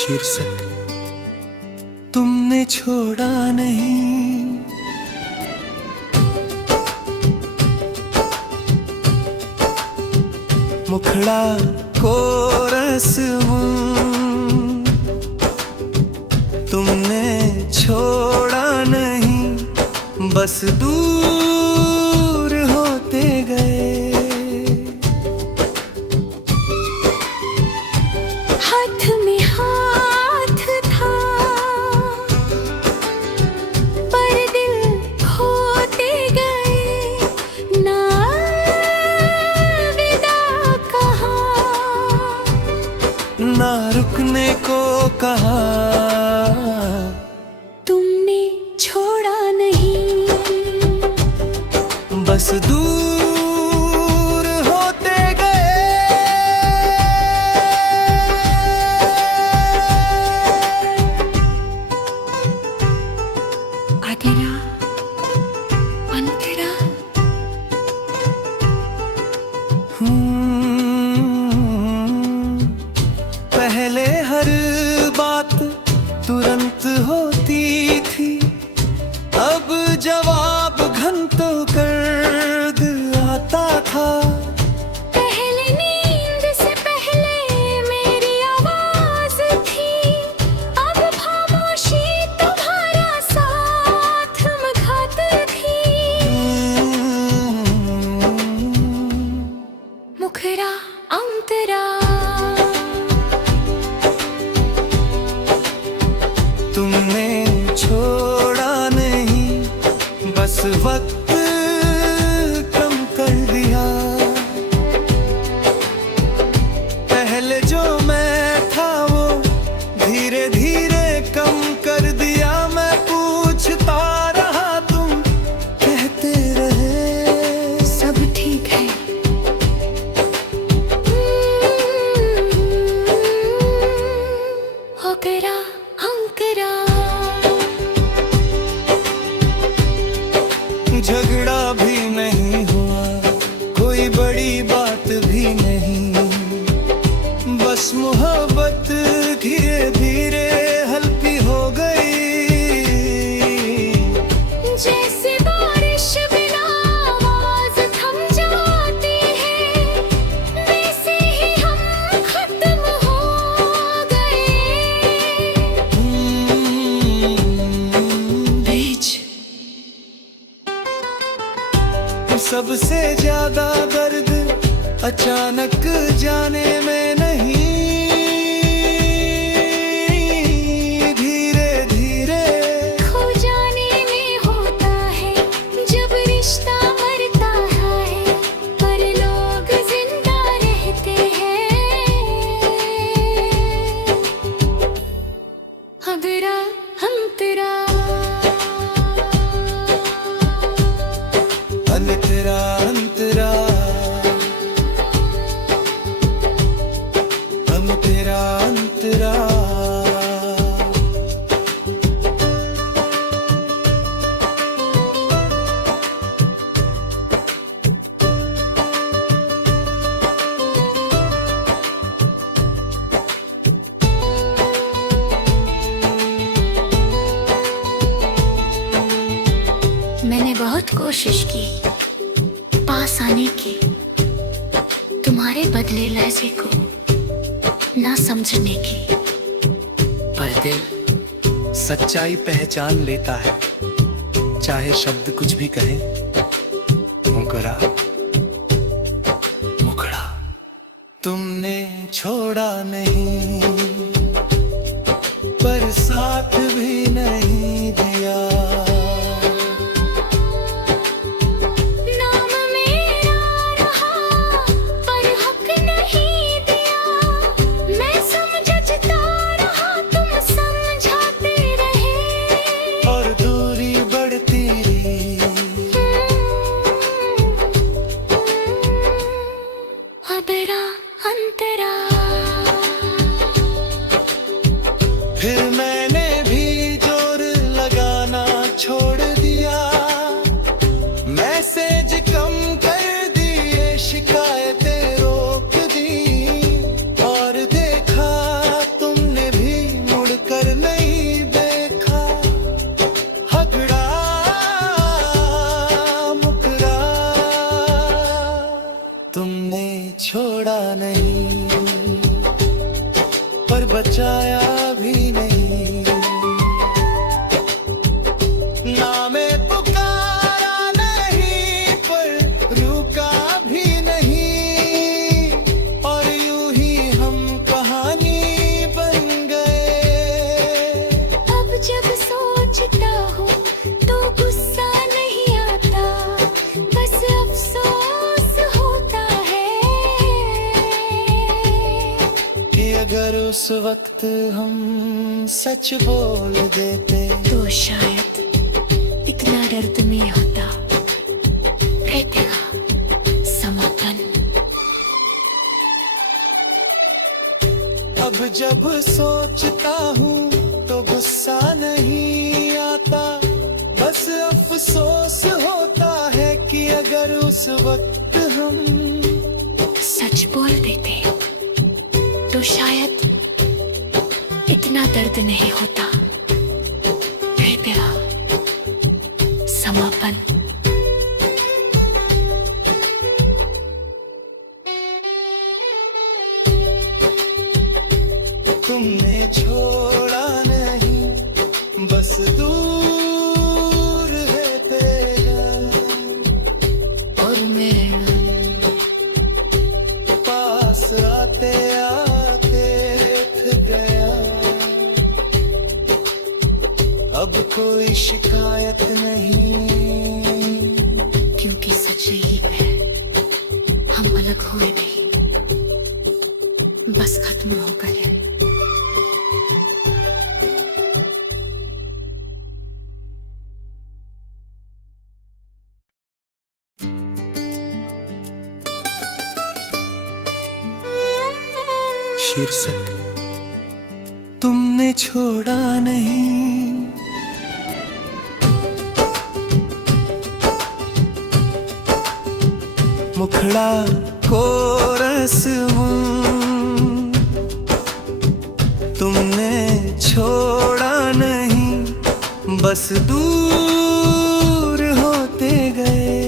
शीर्षक तुमने छोड़ा नहीं। मुखड़ा को रस्म तुमने छोड़ा नहीं, बस दूर होते गए। हाथ में हाथ था पर दिल खोते गए, ना विदा कहा ना रुकने को कहा। तुमने छोड़ा नहीं, बस दूर होते गए। अधरा अंतरा पहले हर बात तुरंत होती थी, अब जवाब घंटों कर आता था। पहले नींद से पहले मेरी आवाज थी, अब खामोशी तुम्हारा साथ मघात थी। मुखरा अंतरा तुमने छोड़ा नहीं, बस वक्त कम कर दिया। पहले जो मैं था वो धीरे धीरे कम कर दिया। मैं पूछता रहा, तुम कहते रहे सब ठीक है। होकरा अंकरा झगड़ा भी नहीं हुआ, कोई बड़ी बात भी नहीं, बस मोहब्बत धीरे धीरे हल्की हो गई। जैसे बारिश बिना आवाज थम जाती है, वैसे ही हम खत्म हो गए। बीच सबसे ज्यादा दर्द अचानक जाने में नहीं, धीरे धीरे खो जाने में होता है। जब रिश्ता मरता है पर लोग जिंदा रहते हैं। अधरा अंतरा अंतरा अंतरा अंतरा अंतरा। मैंने बहुत कोशिश की पास आने की, तुम्हारे बदले लहजे को ना समझने की। पर दिल सच्चाई पहचान लेता है, चाहे शब्द कुछ भी कहे। मुखड़ा मुखड़ा तुमने छोड़ा नहीं, पर साथ भी नहीं दिया। नाम मेरा रहा पर हक नहीं दिया। मैं समझता रहा, तुम समझाते रहे, और दूरी बढ़ती रही। अधरा अंतरा फिर मैंने भी जोर लगाना छोड़ दिया। मैसेज कम कर दिए, शिकायतें रोक दी, और देखा तुमने भी छोड़ा नहीं, पर बचाया भी नहीं। नामे पुकारा नहीं, पर रुका भी नहीं, और यूं ही हम कहानी बन गए। अब जब सोचता हूँ तो गुस्सा नहीं आता, बस अफसोस होता है कि अगर उस वक्त हम सच बोल देते तो शायद इतना दर्द नहीं होता। रहतेगा समापन। अब जब सोचता हूँ तो गुस्सा नहीं आता, बस अफसोस होता है कि अगर उस वक्त हम सच बोल देते तो शायद इतना दर्द नहीं होता। रहतेगा समापन। तुमने छोड़ा नहीं, बस दूर है तेरा, और मेरे पास आते आते थक गया। अब कोई शिकायत नहीं, क्योंकि सच यही है, हम अलग हुए नहीं, बस खत्म हो गए। शीर्षक तुमने छोड़ा नहीं। मुखड़ा कोरस हूँ, तुमने छोड़ा नहीं, बस दूर होते गए।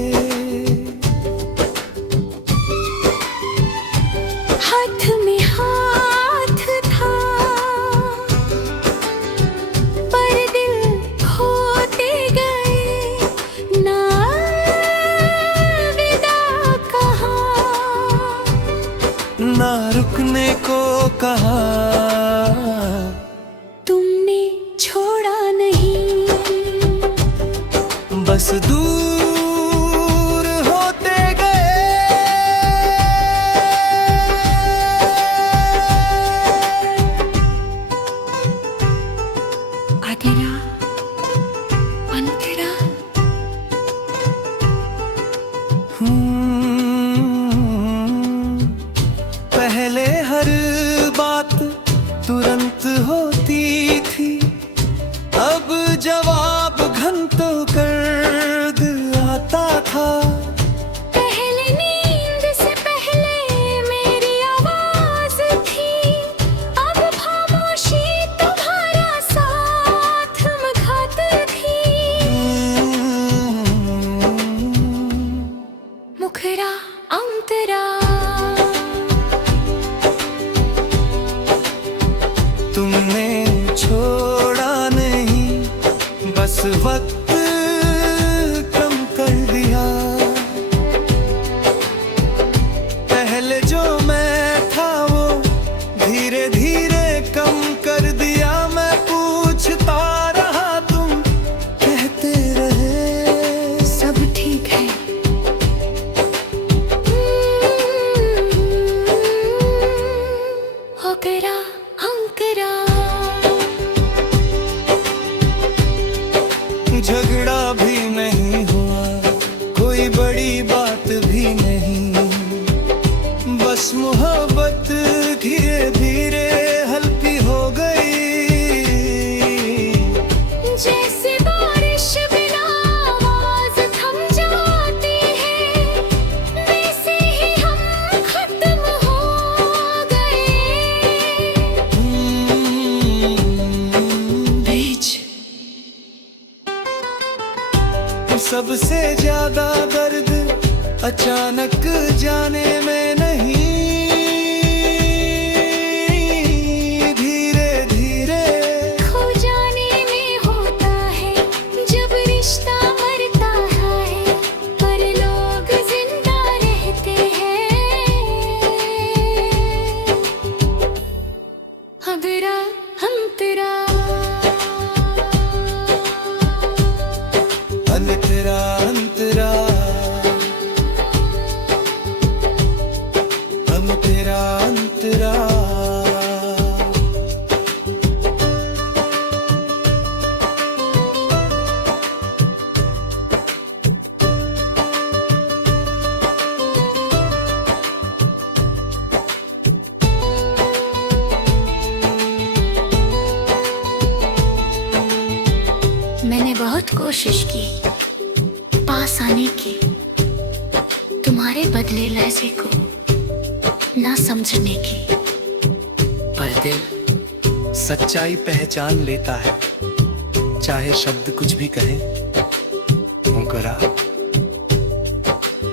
हाथ में हाथ था, पर दिल खोते गए। ना विदा कहा, ना रुकने को कहा, तुमने छोड़ा नहीं, बस दूर होते गए। अधेरा अंधेरा। पहले हर बात तुरंत होती थी, अब जवाब घंटों कर आता था। पहले नींद से पहले मेरी आवाज थी, अब खामोशी तुम्हारा साथ मघात थी। मुखड़ा अंतरा। तुमने छोड़ा नहीं, बस वक्त कम कर दिया। पहले जो मैं था वो धीरे धीरे कम कर दिया। मैं पूछता रहा, तुम कहते रहे सब ठीक है। होकरा अंकरा। झगड़ा भी नहीं हुआ, कोई बड़ी बात भी नहीं, बस मोहब्बत धीरे धीरे हल्की हो गई। जैसे बारिश बिना आवाज थम जाती है, वैसे ही हम खत्म हो गए। बीच सबसे ज्यादा दर्द अचानक जाने में नहीं, नाम तेरा अंतरा। मैंने बहुत कोशिश की पास आने की, तुम्हारे बदले लहजे को ना समझने की। पर दिल सच्चाई पहचान लेता है, चाहे शब्द कुछ भी कहे। मुकरा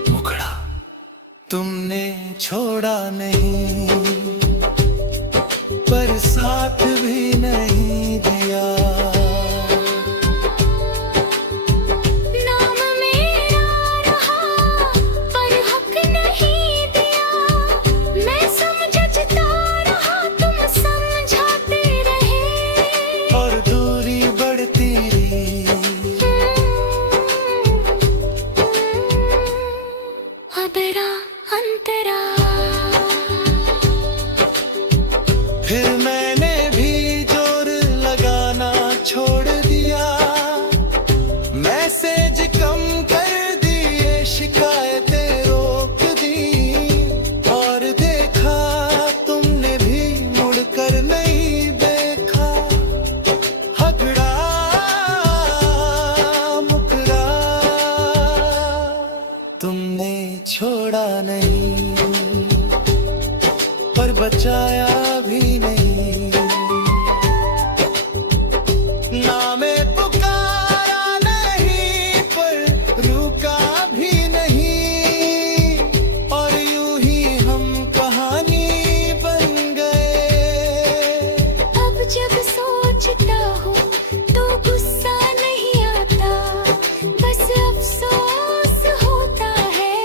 मुकरा तुमने छोड़ा नहीं, पर साथ भी नहीं दिया। नाम मेरा रहा पर हक नहीं दिया। मैं समझता रहा तुम समझाते रहे, और दूरी बढ़ती रही। अदरा अंतरा। फिर मैंने भी जोर लगाना छोड़ दिया, मैसेज कम कर दिए, शिकायतें रोक दी। और देखा तुमने भी मुड़कर नहीं देखा। हगड़ा मुकरा तुमने छोड़ा नहीं, पर बचाया भी नहीं। नामे पुकारा नहीं, पर रुका भी नहीं। और यूं ही हम कहानी बन गए। अब जब सोचता हूँ तो गुस्सा नहीं आता, बस अफसोस होता है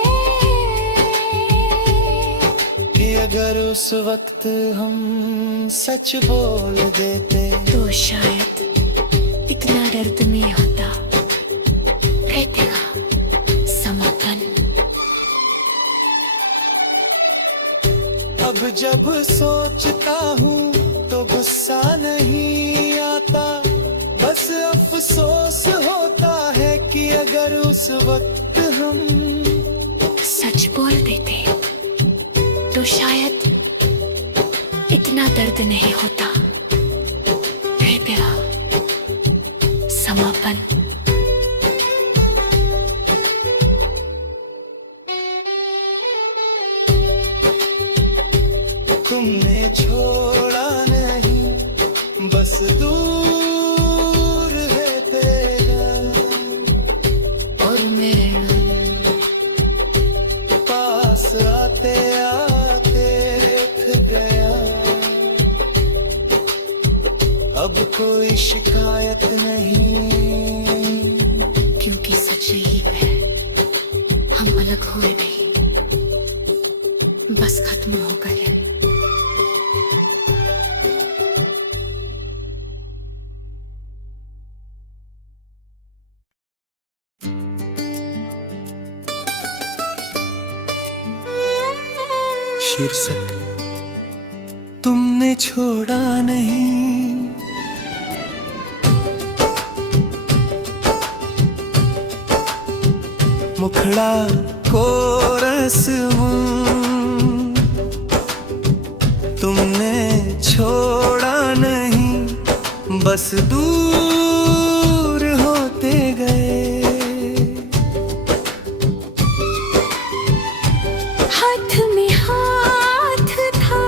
कि अगर उस वक्त हम सच बोल देते, तो शायद इतना दर्द नहीं होता। रहतेगा समापन। अब जब सोचता हूँ तो गुस्सा नहीं आता, बस अफसोस होता है कि अगर उस वक्त हम सच बोल देते तो शायद इतना दर्द नहीं होता। रहतेगा समापन। तुमने छोड़ा नहीं, बस दूर है तेरा। और मेरे पास आते आते थक गया। अब कोई शिकायत नहीं, क्योंकि सच यही है, हम अलग हुए नहीं, बस खत्म हो गए। शीर्षक तुमने छोड़ा नहीं। मुखड़ा कोरस हूँ, तुमने छोड़ा नहीं, बस दूर होते गए। हाथ में हाथ था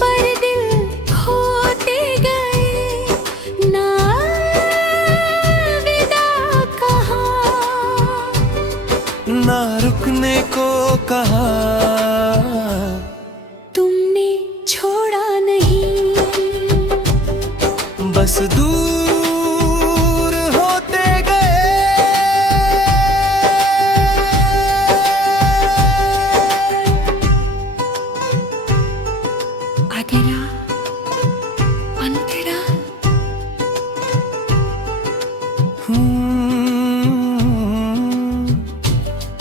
पर दिल खोते गए, ना विदा कहा, ना रुकने को कहा। तुमने छोड़ा नहीं, बस दूर होते गए। अधेरा अंधेरा।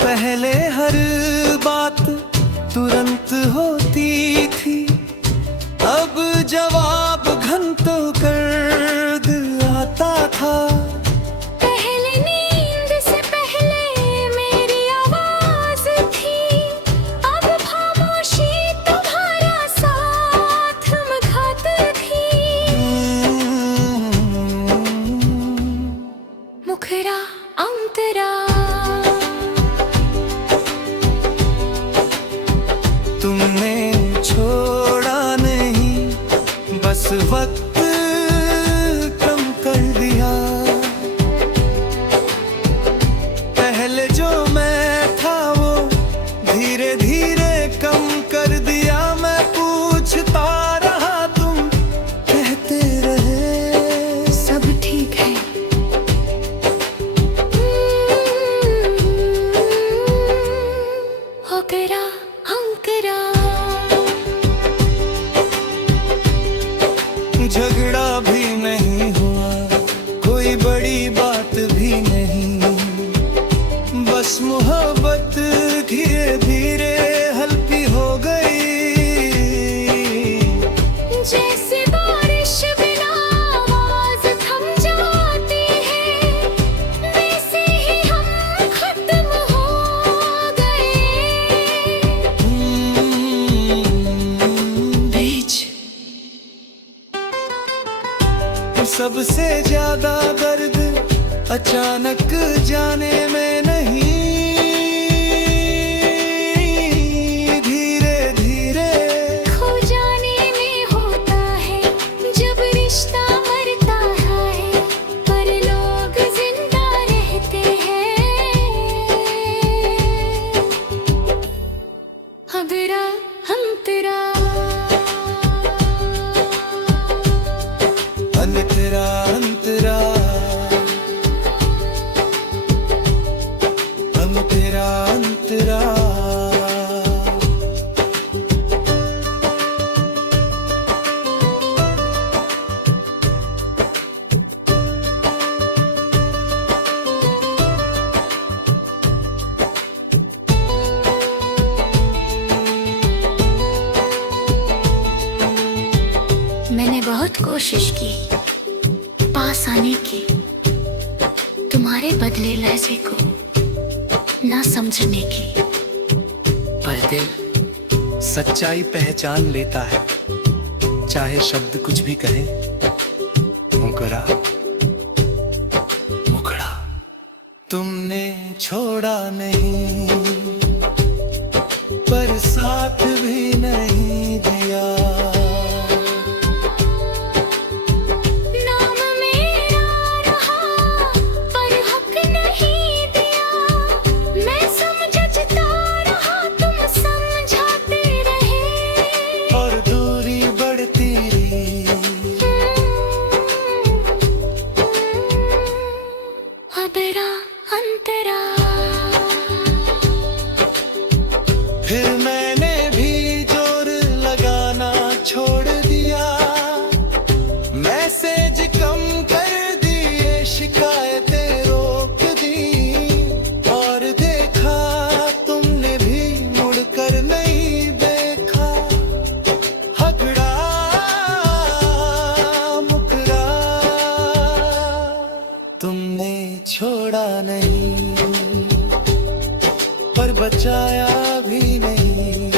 पहले हर बार तुरंत होती थी, अब जवाब घंटों कर आता था। पहले नींद से पहले मेरी आवाज थी, अब खामोशी तुम्हारा साथ मघाती थी। मुखरा अंतरा तुमने छोड़ा नहीं, बस वक्त कम कर दिया। पहले जो मैं था वो धीरे धीरे कम कर दिया। मैं पूछता रहा, तुम कहते रहे सब ठीक है। होकरा अंकरा झगड़ा भी नहीं हुआ, कोई बड़ी बात भी नहीं, बस मोहब्बत धीरे धीरे हल्की हो गई। जैसे बारिश बिना आवाज थम जाती है, वैसे ही हम खत्म हो गए। बीच सबसे ज्यादा दर्द अचानक जाने में नहीं, धीरे धीरे खो जाने में होता है। जब रिश्ता मरता है पर लोग जिंदा रहते हैं। हगरा हम तेरा अंतरा अंतरा अंतरा अंतरा। मैंने बहुत कोशिश की पास आने की, तुम्हारे बदले लहजे को ना समझने की। पर दिल सच्चाई पहचान लेता है, चाहे शब्द कुछ भी कहे। मुकरा मुकरा तुमने छोड़ा नहीं, पर साथ भी नहीं दिया। नाम मेरा रहा पर हक नहीं दिया। मैं समझता रहा, तुम समझाते रहे। और दूरी बढ़ती रही। हबरा अंतरा फिर मैंने भी जोर लगाना छोड़ दिया। मैसेज कम कर दिए, शिकायतें रोक दी, और देखा तुमने भी मुड़कर नहीं देखा। हगड़ा मुकरा तुमने छोड़ा नहीं, पर बचाया भी नहीं।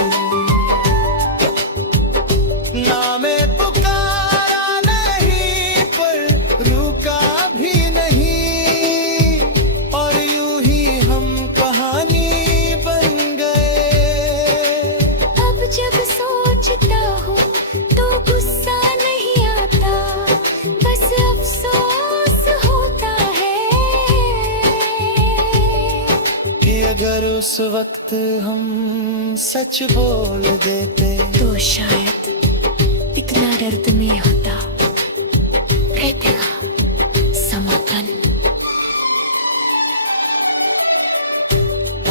ना मैं पुकारा नहीं, पर रुका भी नहीं, और यूं ही हम कहानी बन गए। अब जब सोचता हूँ तो गुस्सा नहीं आता, बस अफसोस होता है कि अगर उस वक्त हम सच बोल देते तो शायद इतना दर्द नहीं होता। कहते हैं समापन।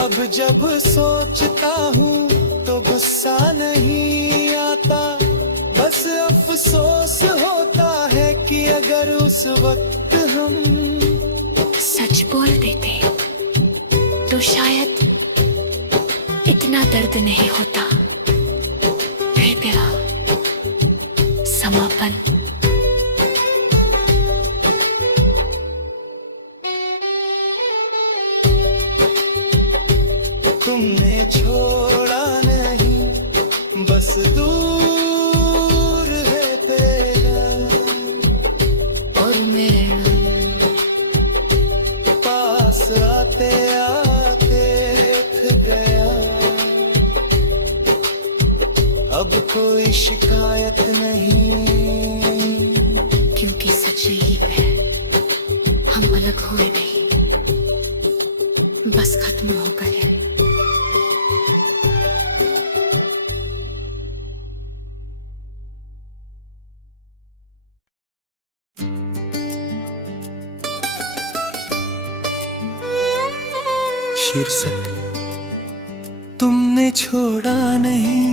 अब जब सोचता हूँ तो गुस्सा नहीं आता, बस अफसोस होता है कि अगर उस वक्त हम सच बोल देते तो शायद इतना दर्द नहीं होता। तुमने छोड़ा नहीं, बस दूर है तेरा और मेरा पास आते आते थक गया। अब कोई शिकायत नहीं, क्योंकि सच यही है, हम अलग हुए नहीं, बस खत्म हो गए। शीर्षक तुमने छोड़ा नहीं।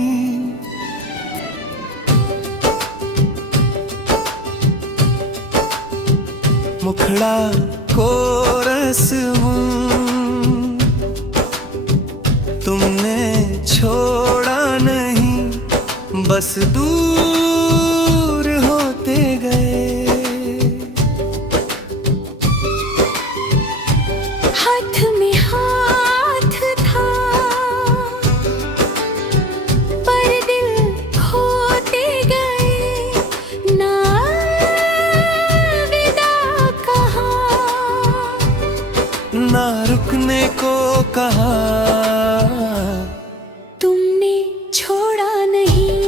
मुखड़ा कोरस हूँ, तुमने छोड़ा नहीं, बस दूर होते गए। हाथ में हाथ था, पर दिल खोते गए, ना विदा कहा, ना रुकने को कहा। तुमने छोड़ा नहीं,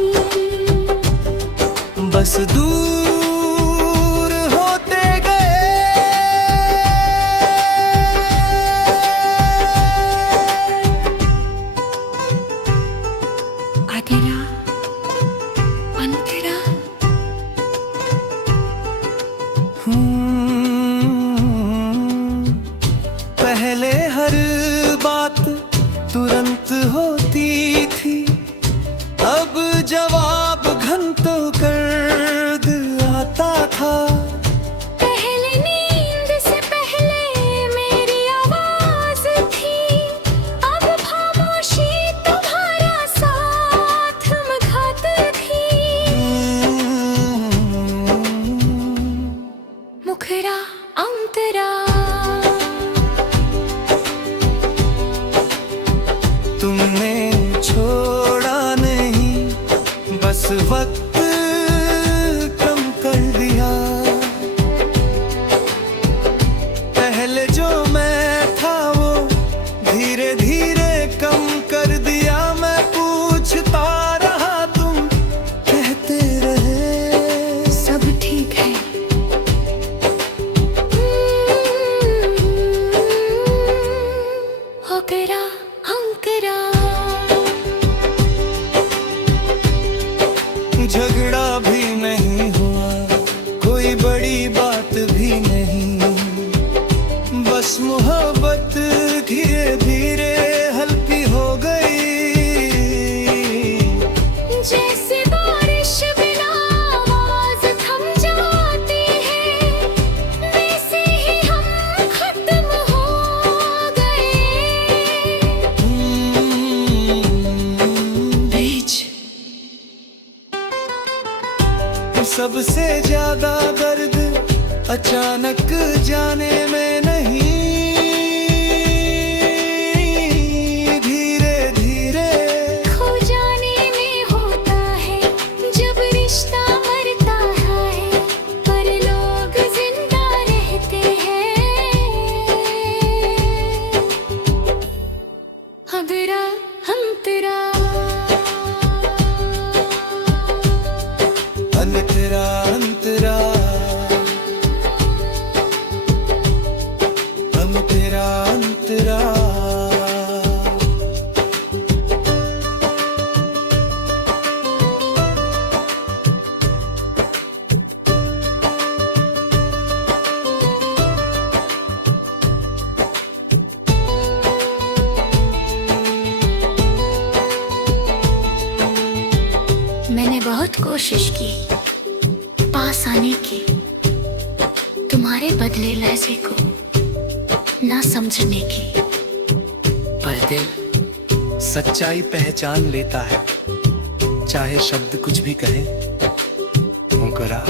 बस दूर होते गए। अधरा अंतरा पहले हर बात तुरंत होती थी, अब जवाब घंटों कर आता था। पहले नींद से पहले मेरी आवाज थी, अब खामोशी तुम्हारा साथ मघात थी। मुखरा अंतरा तुमने छोड़ा नहीं, बस वक्त कम कर दिया। पहले जो मैं था वो धीरे धीरे कम कर दिया। मैं पूछता रहा, तुम कहते रहे सब ठीक है। होकरा अंकरा झगड़ा भी नहीं हुआ, कोई बड़ी बात भी नहीं, बस मोहब्बत धीरे धीरे हल्की हो गई। जैसे बारिश बिना आवाज थम जाती है, वैसे ही हम खत्म हो गए। बीच सबसे ज्यादा दर्द अचानक जाने में नहीं, धीरे धीरे खो जाने में होता है। जब रिश्ता मरता है, पर लोग जिंदा रहते हैं। अगरा हम तेरा अंतरा अंतरा अंतरा अंतरा। मैंने बहुत कोशिश की पास आने की, तुम्हारे बदले लहजे को ना समझने की। पर दिल सच्चाई पहचान लेता है, चाहे शब्द कुछ भी कहे। मुकरा